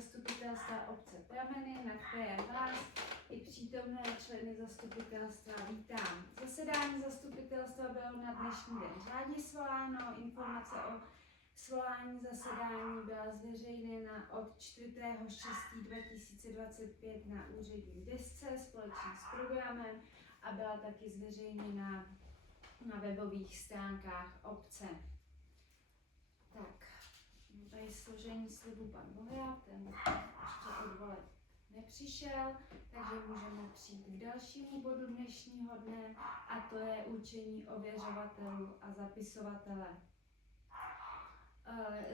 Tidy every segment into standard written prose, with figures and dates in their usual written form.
zastupitelstva obce Prameny, na které vás i přítomné členy zastupitelstva vítám. Zasedání zastupitelstva bylo na dnešní den řádně svoláno. Informace o svolání zasedání byla zveřejněna od 4.6.2025 na úřední desce společně s programem a byla taky zveřejněna na webových stránkách obce. Tak, tady složení slibu pan Bohra, ten ještě od voleb nepřišel, takže můžeme přijít k dalšímu bodu dnešního dne a to je určení ověřovatelů a zapisovatele.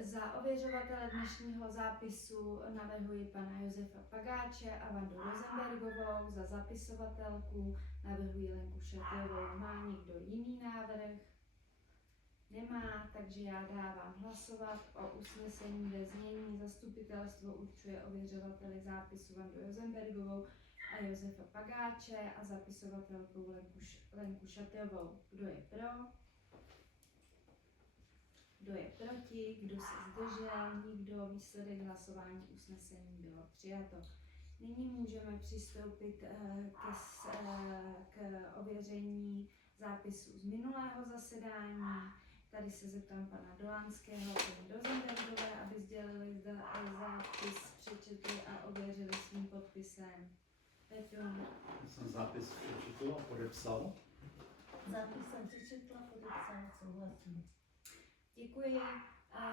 Za ověřovatele dnešního zápisu navrhuji pana Josefa Pagáče a Vandu Rosenbergovou, za zapisovatelku navrhuji Lenku Šatovou. Má někdo jiný návrh? Nemá, takže já dávám hlasovat o usnesení ve znění. Zastupitelstvo určuje ověřovateli zápisu Vandu Rosenbergovou a Josefa Pagáče a zapisovatelkou Lenku Šatovou. Kdo je pro? Kdo je proti? Kdo se zdržel? Nikdo. Výsledek hlasování usnesení bylo přijato. Nyní můžeme přistoupit k ověření zápisu z minulého zasedání. Tady se zeptám pana Dolanského a paní Rosenbergové, aby sdělili, zda zápis přečetli a ověřili svým podpisem. Petr. Já jsem zápis přečetl a podepsal. Zápis jsem přečetla, podepsal, souhlasím. Děkuji.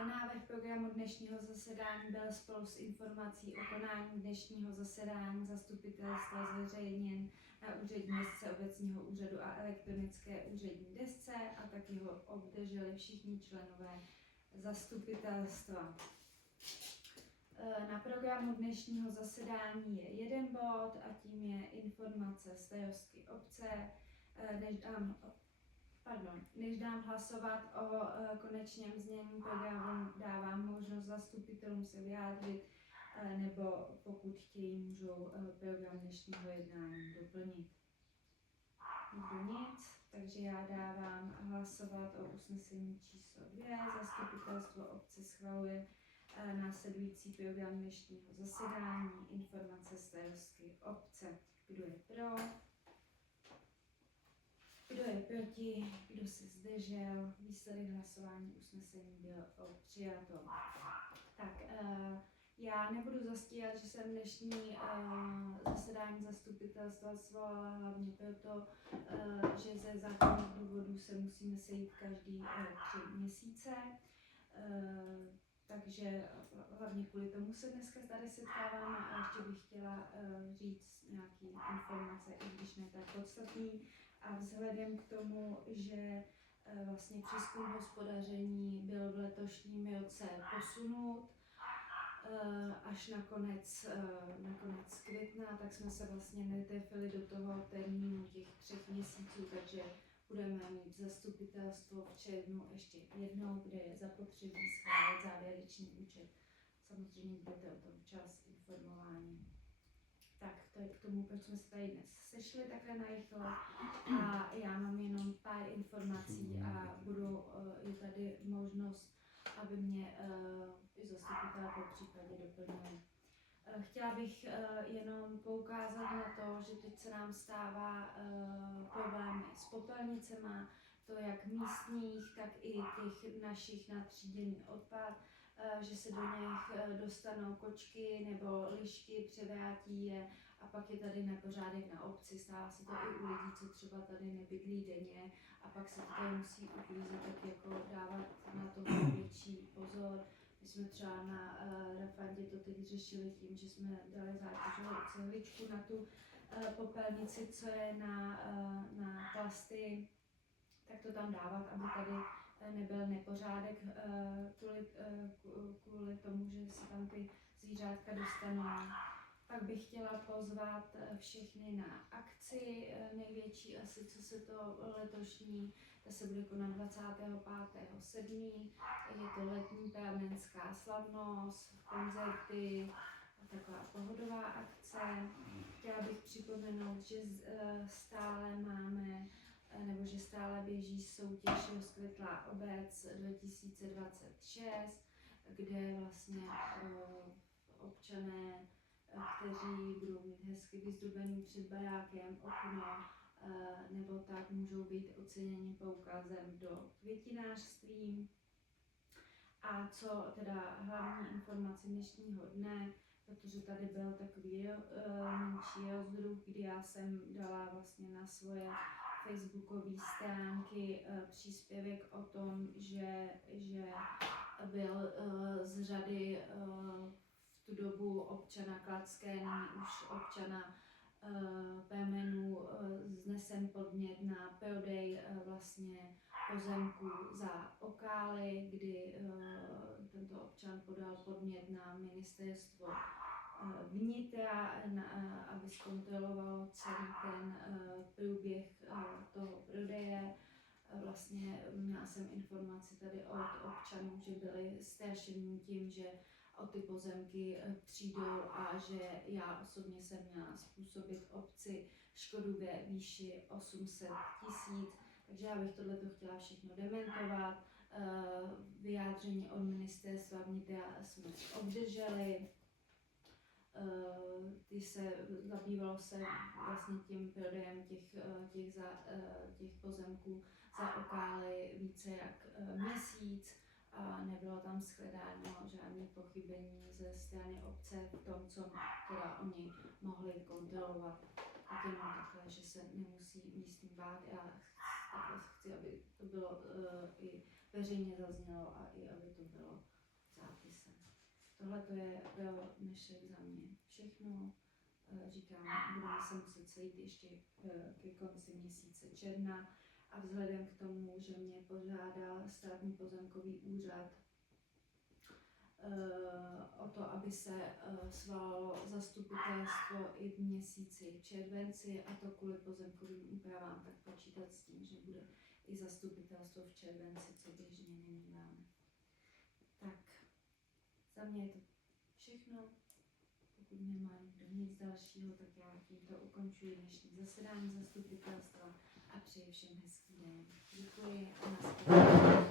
Návrh programu dnešního zasedání byl spolu s informací o konání dnešního zasedání zastupitelstva zveřejněn na úřední desce obecního úřadu a elektronické úřední desce a taky ho obdrželi všichni členové zastupitelstva. Na programu dnešního zasedání je jeden bod a tím je informace starostky obce. Než dám hlasovat o konečném znění programu, dávám možnost zastupitelům se vyjádřit, nebo pokud chtějí, můžou program dnešního jednání doplnit. Nikdo nic, takže já dávám hlasovat o usnesení číslo 2. Zastupitelstvo obce schvaluje následující program dnešního zasedání, informace starostky obce. Kdo je pro? Kdo je proti? Kdo se zdržel? Výsledek hlasování usnesení byl přijato. Tak, já nebudu zastírat, že jsem dnešní zasedání zastupitelstva svolala hlavně proto, že ze zákonných důvodů se musíme sejít každý 3 měsíce. Takže hlavně kvůli tomu se dneska tady setkáváme a ještě bych chtěla říct nějaké informace, i když ne tak podstatný. A vzhledem k tomu, že vlastně přezkum hospodaření byl v letošním roce posunut až na konec května, tak jsme se vlastně netrefili do toho termínu těch 3 měsíců, takže budeme mít zastupitelstvo v červnu ještě jednou, kde je zapotřebí schválit závěrečný účet. Samozřejmě budete o tom včas informování. Tak to je k tomu, proč jsme se tady dnes sešli takhle narychlo. A já mám jenom pár informací a je tady možnost, aby mě zastupitelé po případě doplnili. Chtěla bych jenom poukázat na to, že teď se nám stává problém s popelnicema, to jak místních, tak i těch našich na tříděný odpad, že se do nich dostanou kočky nebo lišky, převrátí je a pak je tady nepořádek na obci. Stává se to i u lidí, co třeba tady nebydlí denně a pak se to tady musí uklízet, tak jako dávat na to větší pozor. My jsme třeba na Rafandě to teď řešili tím, že jsme dali zátěžovou cihličku na tu popelnici, co je na plasty, tak to tam dávat, aby tady nebyl nepořádek kvůli tomu, že se tam ty zvířátka dostanou. Pak bych chtěla pozvat všechny na akci, největší asi, co se to letošní, ta se bude konat 25.7. Je to letní pramenská slavnost, koncerty, taková pohodová akce. Chtěla bych připomenout, že stále máme, nebo že stále běží soutěž Rozkvetlá obec 2026, kde vlastně občané, kteří budou mít hezky vyzdobený před barákem okno, nebo tak můžou být oceněni poukazem do květinářství. A co teda hlavní informace dnešního dne, protože tady byl takový menší rozruch, kdy já jsem dala vlastně na svoje facebookové stránky příspěvek o tom, že byl z řady v tu dobu občana Kladské, nyní už občana Pémenu znesen podnět na prodej vlastně pozemku za Okály, kdy tento občan podal podnět na ministerstvo vnitra, aby zkontrolovalo celý ten průběh toho prodeje. Vlastně měla jsem informaci tady od občanů, že byli strašení tím, že o ty pozemky přijdou a že já osobně jsem měla způsobit obci škodu ve výši 800 000. Takže já bych tohleto chtěla všechno dementovat. Vyjádření od ministerstva vnitra jsme obdrželi. Zabývalo se vlastně tím prodejem těch pozemků za Okály více jak měsíc a nebylo tam shledáno žádné pochybení ze strany obce v tom, co teda oni mohli kontrolovat. A jenom takhle, že se nemusí místní bát. Já takhle chci, aby to bylo i veřejně zaznělo a i aby to bylo zápisem. Tohle to je pro dnešek za mě všechno. Říkám, budeme se muset sejít ještě ke konci měsíce června a vzhledem k tomu, že mě požádal Státní pozemkový úřad o to, aby se svolalo zastupitelstvo i v měsíci červenci, a to kvůli pozemkovým úpravám, tak počítat s tím, že bude i zastupitelstvo v červenci, co běžně nemíváme. Tak, za mě je to všechno. Pokud nemá nikdo nic dalšího, tak já tímto ukončuji dnešní zasedání zastupitelstva a přeji všem hezký den. Děkuji a nashledanou.